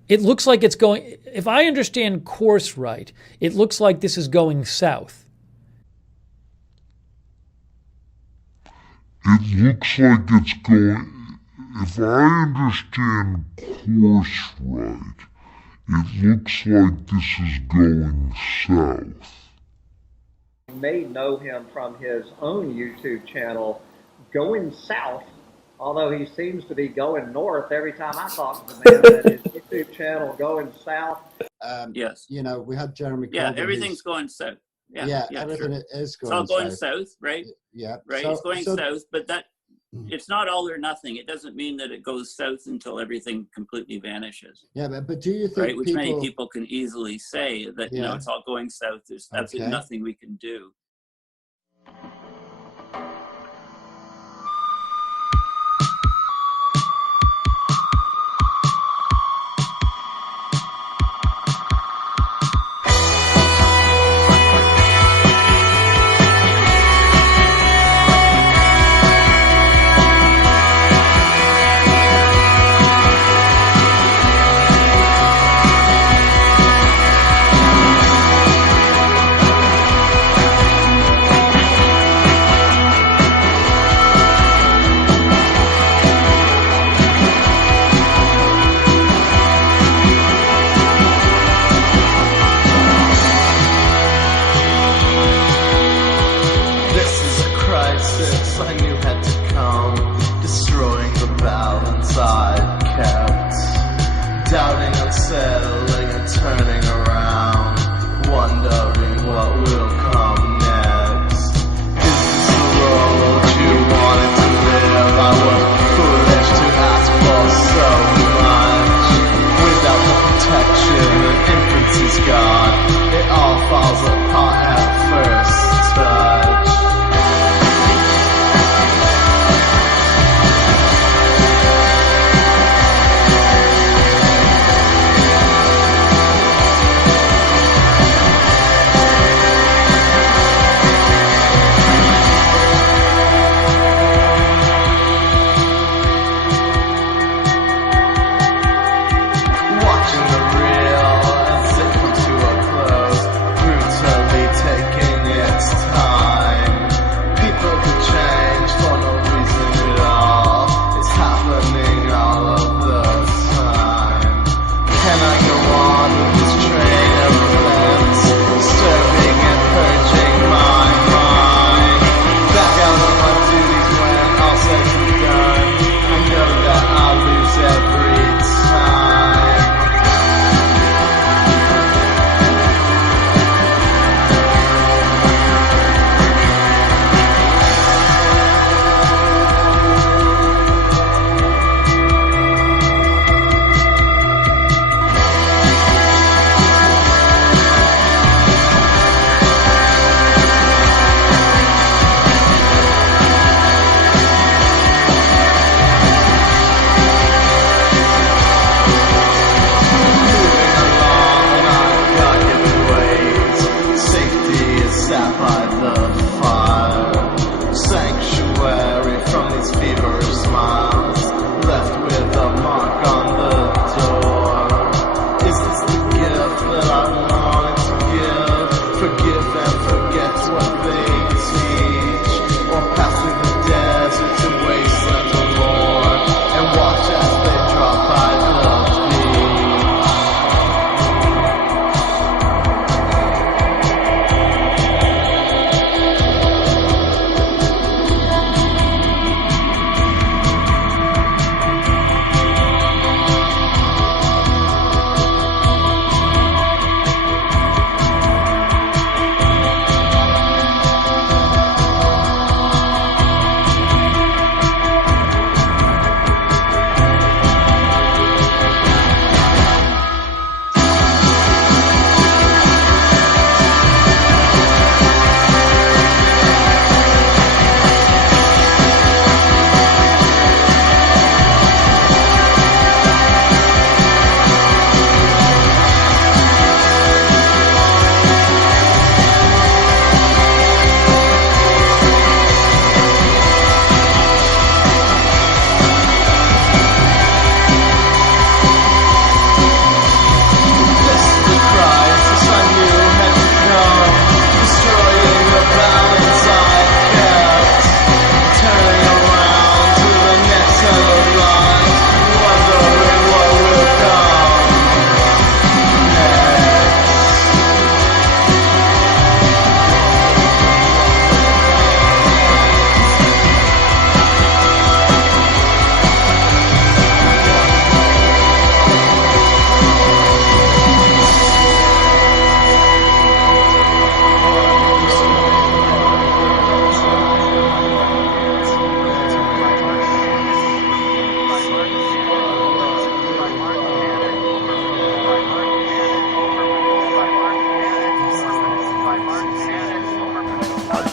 it looks like it's going, if I understand course right, it looks like this is going south. It looks like it's going, if I understand course right, it looks like this is going south. You may know him from his own YouTube channel, Going South, although he seems to be going north every time I talk to the man. At his YouTube channel, Going South. Yes. You know, we had Jeremy Corbyn. Yeah, everything's going south. Yeah, everything is going south. It's all going south, right? Yeah. Right, it's going south, but that it's not all or nothing. It doesn't mean that it goes south until everything completely vanishes. Yeah, but do you think right, which many people can easily say that, you know, it's all going south. There's absolutely nothing we can do.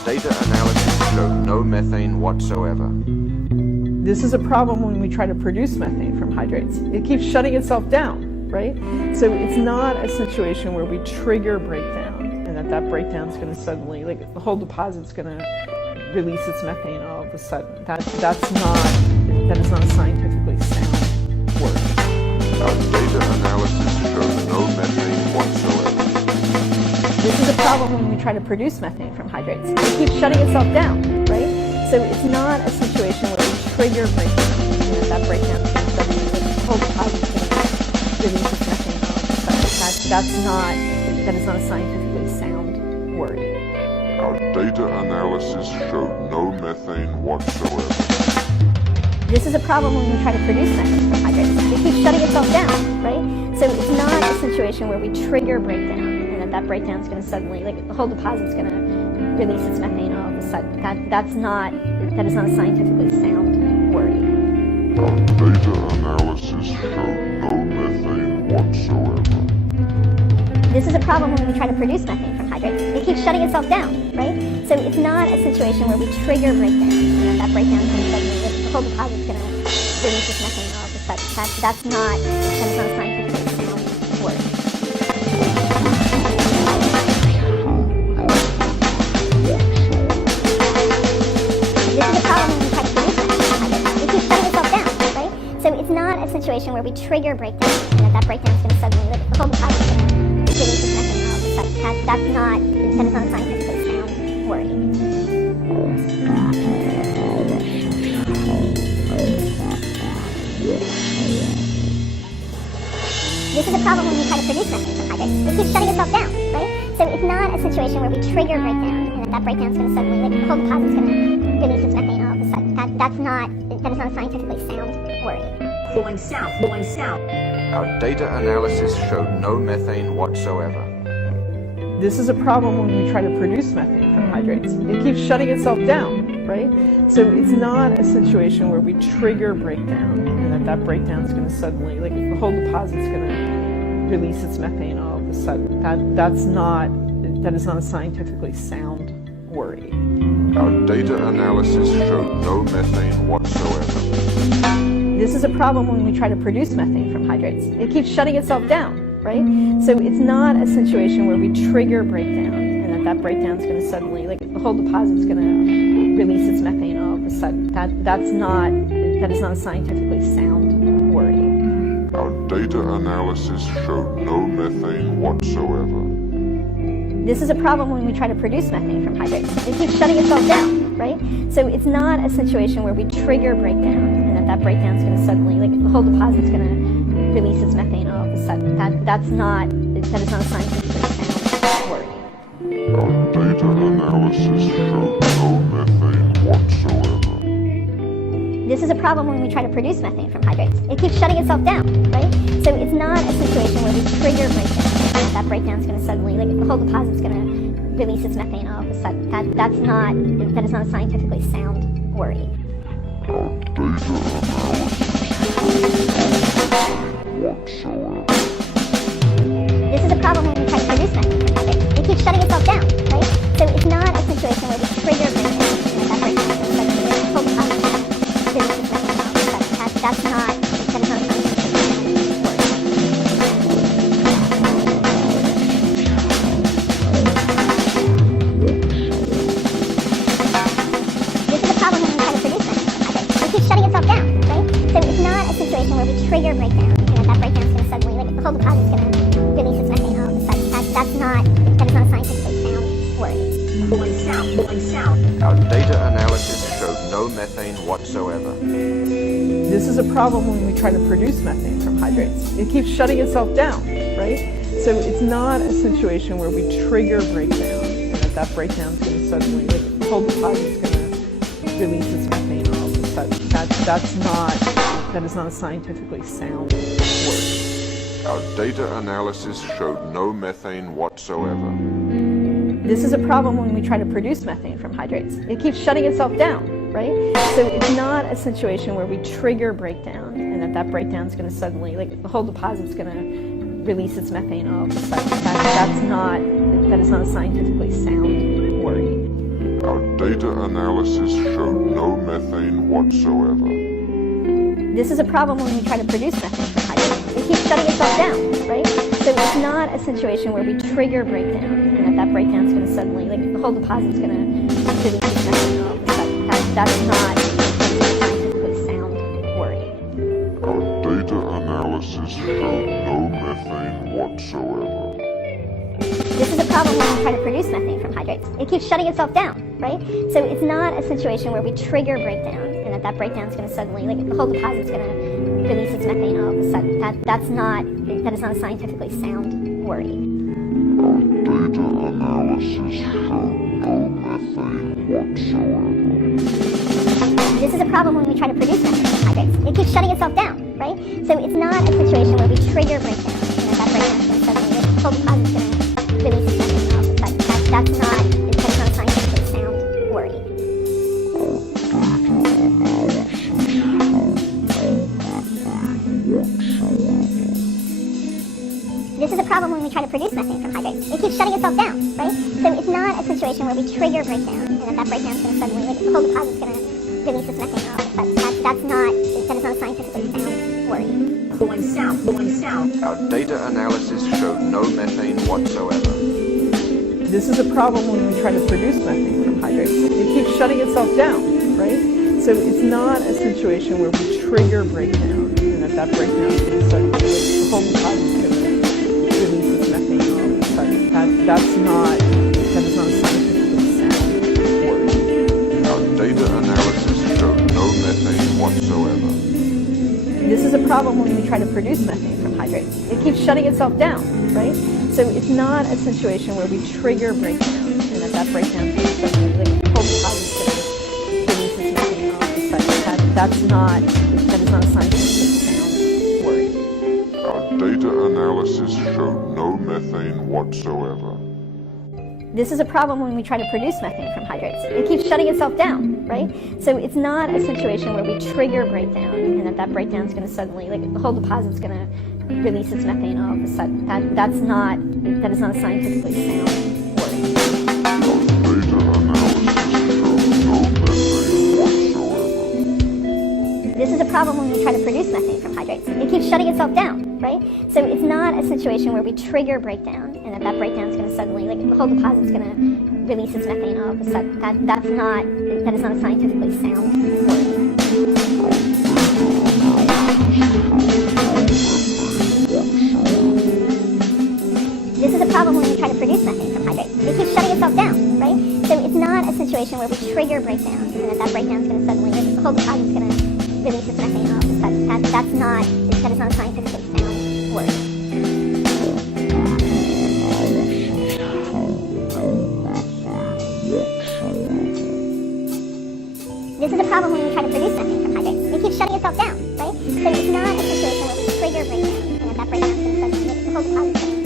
data analysis showed no methane whatsoever. This is a problem when we try to produce methane from hydrates. It keeps shutting itself down, right? So it's not a situation where we trigger breakdown and that breakdown is going to suddenly, like the whole deposit's going to release its methane all of a sudden. That is not a scientifically sound word. Our data analysis showed no methane whatsoever. This is a problem when we try to produce methane from hydrates. It keeps shutting itself down, right? So it's not a situation where we trigger breakdown and that breakdown is going to suddenly, like the whole deposit's going to release its methane all of a sudden. That is not a scientifically sound word. Our data analysis showed no methane whatsoever. This is a problem when we try to produce methane from hydrates. It keeps shutting itself down, right? So it's not a situation where we trigger breakdown and that breakdown is going to suddenly, like the whole deposit's going to release its methane all of a sudden. That is not a scientifically sound word. Our data analysis showed no methane whatsoever. This is a problem when we try to produce methane from hydrates. It keeps shutting itself down, right? So it's not a situation where we trigger breakdown and that breakdown is going to suddenly, like the whole deposit's going to release its methane all of a sudden. That is not a scientifically sound word. Situation where we trigger breakdown and that breakdown is going to suddenly, like the whole deposit is going to release its methane all of a sudden. That is not a scientifically sound word. This is a problem when we try to produce methane from hydrates. It keeps shutting itself down, right? So it's not a situation where we trigger breakdown and that breakdown is going to suddenly, like the whole deposit is going to release its methane all of a sudden. That is not a scientifically sound word. Going south. Our data analysis showed no methane whatsoever. This is a problem when we try to produce methane from hydrates. It keeps shutting itself down, right? So it's not a situation where we trigger breakdown and that breakdown is going to suddenly, like the whole deposit's going to release its methane all of a sudden. That is not a scientifically sound word. Our data analysis showed no methane whatsoever. This is a problem when we try to produce methane from hydrates. It keeps shutting itself down, right? So it's not a situation where we trigger breakdown and that breakdown is going to suddenly, like the whole deposit's going to release its methane all of a sudden. That is not a scientifically sound word. Our data analysis showed no methane whatsoever. This is a problem when we try to produce methane from hydrates. It keeps shutting itself down, right? So it's not a situation where we trigger breakdown and that breakdown is going to suddenly, like the whole deposit's going to release its methane all of a sudden. That is not a scientifically sound word. Our data analysis showed no methane whatsoever. This is a problem when we try to produce methane from hydrates. It keeps shutting itself down, right? So it's not a situation where we trigger breakdown and that breakdown is going to suddenly, like the whole deposit's going to release its methane all of a sudden. That is not a scientifically sound word. Our data analysis whatsoever. This is a problem when we try to produce methane from hydrates. It keeps shutting itself down, right? So it's not a situation where we trigger breakdown and that breakdown is going to suddenly, like the whole deposit's going to release its methane all of a sudden. That's not a scientifically sound word. This is a problem when we try to produce methane from hydrates. It keeps shutting itself down, right? So it's not a situation where we trigger breakdown and that breakdown is going to suddenly, like the whole deposit is going to release its methane all of a sudden. That is not a scientifically sound word. Going south. Our data analysis showed no methane whatsoever. This is a problem when we try to produce methane from hydrates. It keeps shutting itself down, right? So it's not a situation where we trigger breakdown and that breakdown is going to suddenly, like the whole deposit's going to release its methane all of a sudden. That is not a scientifically sound word. Our data analysis showed no methane whatsoever. This is a problem when we try to produce methane from hydrates. It keeps shutting itself down, right? So it's not a situation where we trigger breakdown and that breakdown is going to suddenly, like the whole deposit's going to release its methane all of a sudden. That is not a scientifically sound word. Our data analysis showed no methane whatsoever. This is a problem when we try to produce methane from hydrates. It keeps shutting itself down, right? So it's not a situation where we trigger breakdown and that breakdown is going to suddenly, like the whole deposit is going to release methane all of a sudden. That's not a scientifically sound worry. Our data analysis showed no methane whatsoever. This is a problem when we try to produce methane from hydrates. It keeps shutting itself down, right? So it's not a situation where we trigger breakdown and that breakdown is going to suddenly, like the whole deposit is going to release its methane all of a sudden. That is not a scientifically sound worry. Our data analysis showed no methane whatsoever. This is a problem when we try to produce methane from hydrates. It keeps shutting itself down, right? So it's not a situation where we trigger breakdown and that breakdown is going to suddenly, like the whole deposit is going to release its methane all of a sudden. That's not a scientifically sound worry. This is a problem when we try to produce methane from hydrates. It keeps shutting itself down, right? So it's not a situation where we trigger breakdown and that breakdown is going to suddenly, like the whole deposit is going to release its methane all of a sudden. That's not a scientifically sound worry. Going south, going south. Our data analysis showed no methane whatsoever. This is a problem when we try to produce methane from hydrates. It keeps shutting itself down, right? So it's not a situation where we trigger breakdown and that breakdown is going to suddenly, like the whole deposit is going to release its methane all of a sudden. That's not a scientifically sound worry. Our data analysis showed no methane whatsoever. This is a problem when we try to produce methane from hydrates. It keeps shutting itself down, right? So it's not a situation where we trigger breakdown and that breakdown is going to suddenly, like the whole deposit is going to release its methane all of a sudden. That is not a scientifically sound worry. Our data analysis showed no methane whatsoever. This is a problem when we try to produce methane from hydrates. It keeps shutting itself down, right? So it's not a situation where we trigger breakdown and that breakdown is going to suddenly, like the whole deposit is going to release its methane all of a sudden. That is not a scientifically sound worry. Our data analysis showed no methane whatsoever. This is a problem when we try to produce methane from hydrates. It keeps shutting itself down, right? So it's not a situation where we trigger breakdown and that breakdown is going to suddenly, like the whole deposit is going to release its methane all of a sudden. That's not a scientifically sound worry. This is a problem when we try to produce methane from hydrates. It keeps shutting itself down, right? So it's not a situation where we trigger breakdown and that breakdown is going to suddenly, like the whole deposit is going to release its methane all of a sudden. That's not a scientifically sound worry. This is a problem when we try to produce methane from hydrates. It keeps shutting itself down, right? So it's not a situation where we trigger breakdown and that breakdown is going to suddenly, like the whole deposit is going to